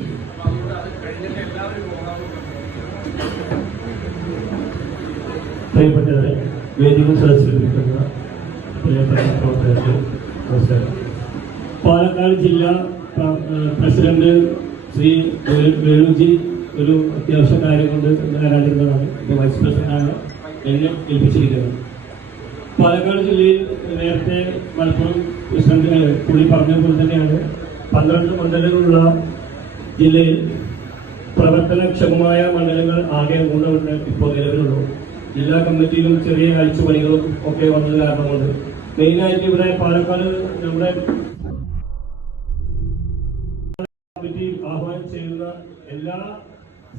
അപ്പൊ അതുകൊണ്ട് അത് കഴിഞ്ഞിട്ട് എല്ലാവരും പ്രിയപ്പെട്ടവരെ വേദികൾ സദസ്സിലിരിക്കുന്ന പ്രിയപ്പെട്ട പ്രവർത്തകർക്ക് നമസ്കാരം. പാലക്കാട് ജില്ലാ പ്രസിഡന്റ് ശ്രീ വേണുജി ഒരു അത്യാവശ്യ കാര്യം കൊണ്ട് ആരാധിക്കുന്നതാണ് വൈസ് പ്രസിഡന്റാണ് എന്നെ ഏൽപ്പിച്ചിരിക്കുന്നത്. പാലക്കാട് ജില്ലയിൽ നേരത്തെ മലപ്പുറം പ്രസിഡന്റ് പുള്ളി പറഞ്ഞതുപോലെ തന്നെയാണ് പന്ത്രണ്ട് മണ്ഡലങ്ങളുള്ള ജില്ലയിൽ പ്രവർത്തനക്ഷമമായ മണ്ഡലങ്ങൾ ആകെ മൂന്നെണ്ണം ഇപ്പോൾ നിലവിലുള്ളൂ. ജില്ലാ കമ്മിറ്റിയിലും ചെറിയ കാഴ്ചപ്പണികളും ഒക്കെ വന്നത് കാരണം കൊണ്ട് മെയിനായിട്ട് ഇവിടെ പാലക്കാട് നമ്മുടെ കമ്മിറ്റി ആഹ്വാനം ചെയ്യുന്ന എല്ലാ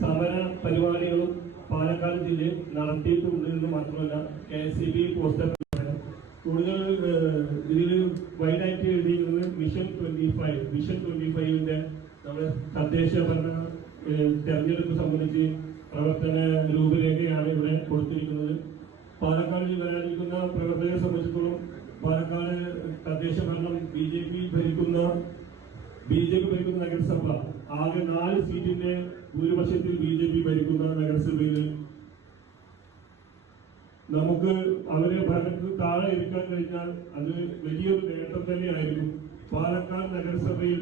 സമര പരിപാടികളും പാലക്കാട് ജില്ലയിൽ നടത്തിയിട്ടുണ്ട് എന്ന് മാത്രമല്ല K S C B poster കൂടുതൽ ഇതിൽ വൈഡായിട്ട് എഴുതിയിരുന്നത് mission twenty five mission twenty തദ്ദേശ തെരഞ്ഞെടുപ്പ് സംബന്ധിച്ച് പ്രവർത്തന രൂപരേഖയാണ് ഇവിടെ കൊടുത്തിരിക്കുന്നത്. പാലക്കാടിൽ വരാനിരിക്കുന്ന പ്രവർത്തകരെ സംബന്ധിച്ചിടത്തോളം പാലക്കാട് തദ്ദേശ ഭരണം ബി ജെ പി ഭരിക്കുന്ന ബി ജെ പി ഭരിക്കുന്ന നഗരസഭ ആകെ നാല് സീറ്റിന്റെ ഭൂരിപക്ഷത്തിൽ ബി ജെ പി ഭരിക്കുന്ന നഗരസഭയിൽ നമുക്ക് അവരെ ഭരണത്തിൽ താഴെ ഇരിക്കാൻ കഴിഞ്ഞാൽ അത് വലിയൊരു നേട്ടം തന്നെയായിരുന്നു. പാലക്കാട് നഗരസഭയിൽ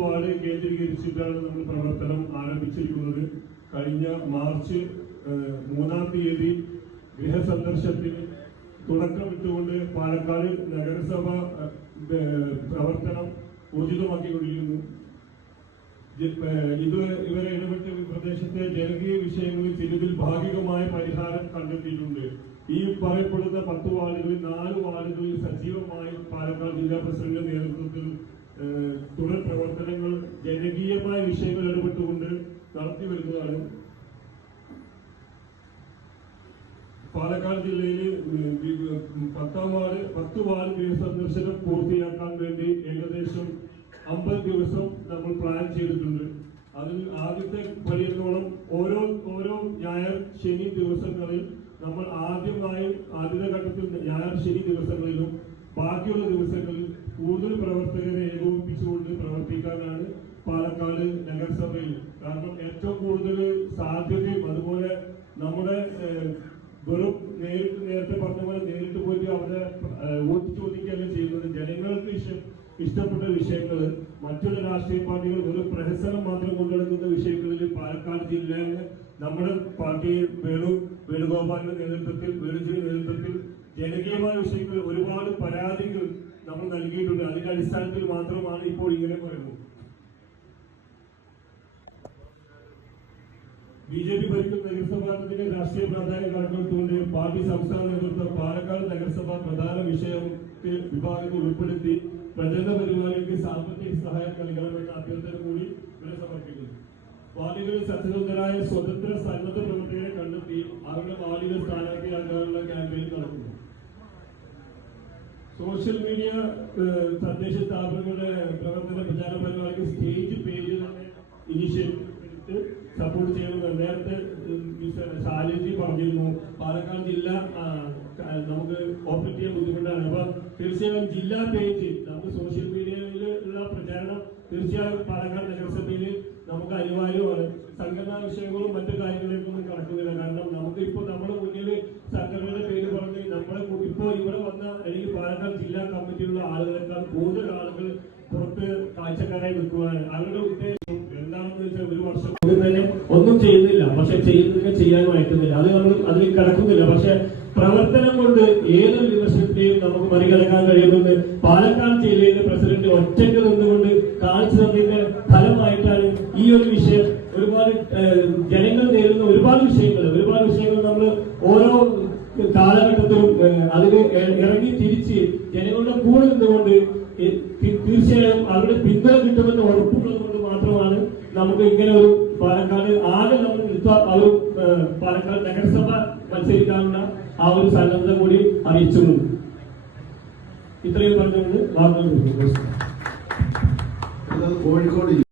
വാർഡ് കേന്ദ്രീകരിച്ചിട്ടാണ് നമ്മൾ പ്രവർത്തനം ആരംഭിച്ചിരിക്കുന്നത്. കഴിഞ്ഞ മാർച്ച് മൂന്നാം തീയതി ഗൃഹസന്ദർശത്തിന് തുടക്കമിട്ടുകൊണ്ട് പാലക്കാട് നഗരസഭ പ്രവർത്തനം ഊർജിതമാക്കിക്കൊണ്ടിരിക്കുന്നു. ഇത് ഇവരെ ഇടപെട്ട് പ്രദേശത്തെ ജനകീയ വിഷയങ്ങളിൽ ചിലതിൽ ഭാഗികമായ പരിഹാരം കണ്ടെത്തിയിട്ടുണ്ട്. ഈ പറയപ്പെടുന്ന പത്ത് വാർഡുകളിൽ നാല് വാർഡുകളിൽ സജീവമായി പാലക്കാട് ജില്ലാ പ്രസിഡന്റിന്റെ പാലക്കാട് ജില്ലയിൽ പത്താം വാർഡ് പത്ത് വാർഡ് സന്ദർശനം പൂർത്തിയാക്കാൻ വേണ്ടി ഏകദേശം അമ്പത് ദിവസം നമ്മൾ പ്ലാൻ ചെയ്തിട്ടുണ്ട്. അതിൽ ആദ്യത്തെ പണിയെന്നോളം ഓരോ ഓരോ ഞായർ ശനി ദിവസങ്ങളിൽ നമ്മൾ ആദ്യമായി ആദ്യത്തെ ഘട്ടത്തിൽ ഞായർ ശനി ദിവസങ്ങളിലും ബാക്കിയുള്ള ദിവസങ്ങളിൽ കൂടുതൽ പ്രവർത്തകരെ ഏകോപിപ്പിച്ചുകൊണ്ട് പ്രവർത്തിക്കാനാണ് പാലക്കാട് നഗരസഭയിൽ. കാരണം ഏറ്റവും കൂടുതൽ സാധ്യതയും അതുപോലെ നമ്മുടെ വെറും നേരിട്ട് നേരത്തെ പറഞ്ഞ പോലെ നേരിട്ട് പോയിട്ട് ഏഹ്, വോട്ട് ചോദിക്കുകയല്ല ചെയ്യുന്നത്. ജനങ്ങൾക്ക് ഇഷ്ടം ഇഷ്ടപ്പെട്ട വിഷയങ്ങൾ മറ്റുള്ള രാഷ്ട്രീയ പാർട്ടികൾ വെറും പ്രഹസനം മാത്രം കൊണ്ടെടുക്കുന്ന വിഷയങ്ങളിൽ പാലക്കാട് ജില്ലയിൽ നമ്മുടെ പാർട്ടി വേണു വേണുഗോപാലിന്റെ നേതൃത്വത്തിൽ വേണുജിയുടെ നേതൃത്വത്തിൽ ജനകീയമായ വിഷയങ്ങളിൽ ഒരുപാട് പരാതികൾ നമ്മൾ നൽകിയിട്ടുണ്ട്. അതിന്റെ അടിസ്ഥാനത്തിൽ മാത്രമാണ് ഇപ്പോൾ ഇങ്ങനെ പറയുന്നത്. ബി ജെ പി ഭരിക്കുന്ന നഗരസഭാത്തിന്റെ രാഷ്ട്രീയ പ്രാധാന്യം കണക്കെടുത്തുകൊണ്ട് പാർട്ടി സംസ്ഥാന നേതൃത്വം പാലക്കാട് നഗരസഭ പ്രധാന വിഷയത്തിൽ വിഭാഗത്തിൽ ഉൾപ്പെടുത്തി പ്രചരണ പരിപാടിക്ക് സാമ്പത്തിക സഹായം നൽകണമെന്ന അഭ്യർത്ഥന കൂടി ഇവിടെ സമർപ്പിക്കുന്നു. വാർഡുകളിൽ സത്യസന്ധരായ സ്വതന്ത്ര സന്നദ്ധ പ്രവർത്തകരെ കണ്ടെത്തി അവരുടെ വാർഡുകൾ സ്ഥാനാർത്ഥിയാക്കാനുള്ള ക്യാമ്പയിൻ നടക്കുന്നു. സോഷ്യൽ മീഡിയ തദ്ദേശ സ്ഥാപനങ്ങളുടെ പ്രവർത്തന പ്രചാരണ പരിപാടിക്ക് സ്റ്റേജ് പേജ് തന്നെ ഇനിഷ്യേറ്റീവ് എടുത്ത് സപ്പോർട്ട് ചെയ്യണമെന്ന് നേരത്തെ ശാലിജി പറഞ്ഞിരുന്നു. പാലക്കാട് ജില്ല നമുക്ക് ഓപ്പറേറ്റ് ചെയ്യാൻ ബുദ്ധിമുട്ടാണ്. അപ്പൊ തീർച്ചയായും ജില്ലാ പേജ് നമുക്ക് സോഷ്യൽ മീഡിയയിൽ ഉള്ള പ്രചാരണം തീർച്ചയായും പാലക്കാട് നഗരസഭയിൽ നമുക്ക് അനിവാര്യമാണ്. സംഘടനാ വിഷയങ്ങളും മറ്റു കാര്യങ്ങളിലേക്കൊന്നും കടക്കുന്നില്ല കാരണം നമുക്ക് ഇപ്പൊ നമ്മുടെ മുന്നിൽ സംഘടനയുടെ പേര് പറഞ്ഞ് നമ്മളെ ഇപ്പോൾ ഇപ്പൊ ഇവിടെ വന്ന അല്ലെങ്കിൽ പാലക്കാട് ജില്ലാ കമ്മിറ്റിയിലുള്ള ആളുകളെക്കാൾ കൂടുതൽ ആളുകൾ പുറത്ത് കാഴ്ചക്കാരായി നിൽക്കുകയാണ് അവരുടെ ഉദ്ദേശം തന്നെ ഒന്നും ചെയ്യുന്നില്ല. പക്ഷെ ചെയ്യുന്നതിനെ ചെയ്യാനും അയക്കുന്നില്ല അത് നമ്മൾ അതിൽ കടക്കുന്നില്ല. പക്ഷെ പ്രവർത്തനം കൊണ്ട് ഏതൊരു വിമർശനത്തെയും നമുക്ക് മറികടക്കാൻ കഴിയുമെന്ന് പാലക്കാട് ജില്ലയിലെ പ്രസിഡന്റ് ഒറ്റയ്ക്ക് നിന്നുകൊണ്ട് കാണിച്ചു തന്നതിന്റെ ഫലമായിട്ടാണ് ഈ ഒരു വിഷയം ഒരുപാട് ജനങ്ങൾ നേരിടുന്ന ഒരുപാട് വിഷയങ്ങൾ. ഒരുപാട് വിഷയങ്ങൾ നമ്മൾ ഓരോ കാലഘട്ടത്തിലും അതിന് ഇറങ്ങി തിരിച്ച് ജനങ്ങളുടെ കൂടെ നിന്നുകൊണ്ട് തീർച്ചയായും അവരുടെ പിന്തുണ കിട്ടുമെന്ന് ഉറപ്പുള്ളത് കൊണ്ട് മാത്രമാണ് നമുക്ക് ഇങ്ങനെ ഒരു പാലക്കാട് ആകെ നമുക്ക് കിട്ടാൻ ആ ഒരു പാലക്കാട് നഗരസഭ മത്സരിക്കാനുള്ള ആ ഒരു സന്നദ്ധത കൂടി അറിയിച്ചു ഇത്രയും പറഞ്ഞുകൊണ്ട് വാർത്തകൾ കോഴിക്കോട്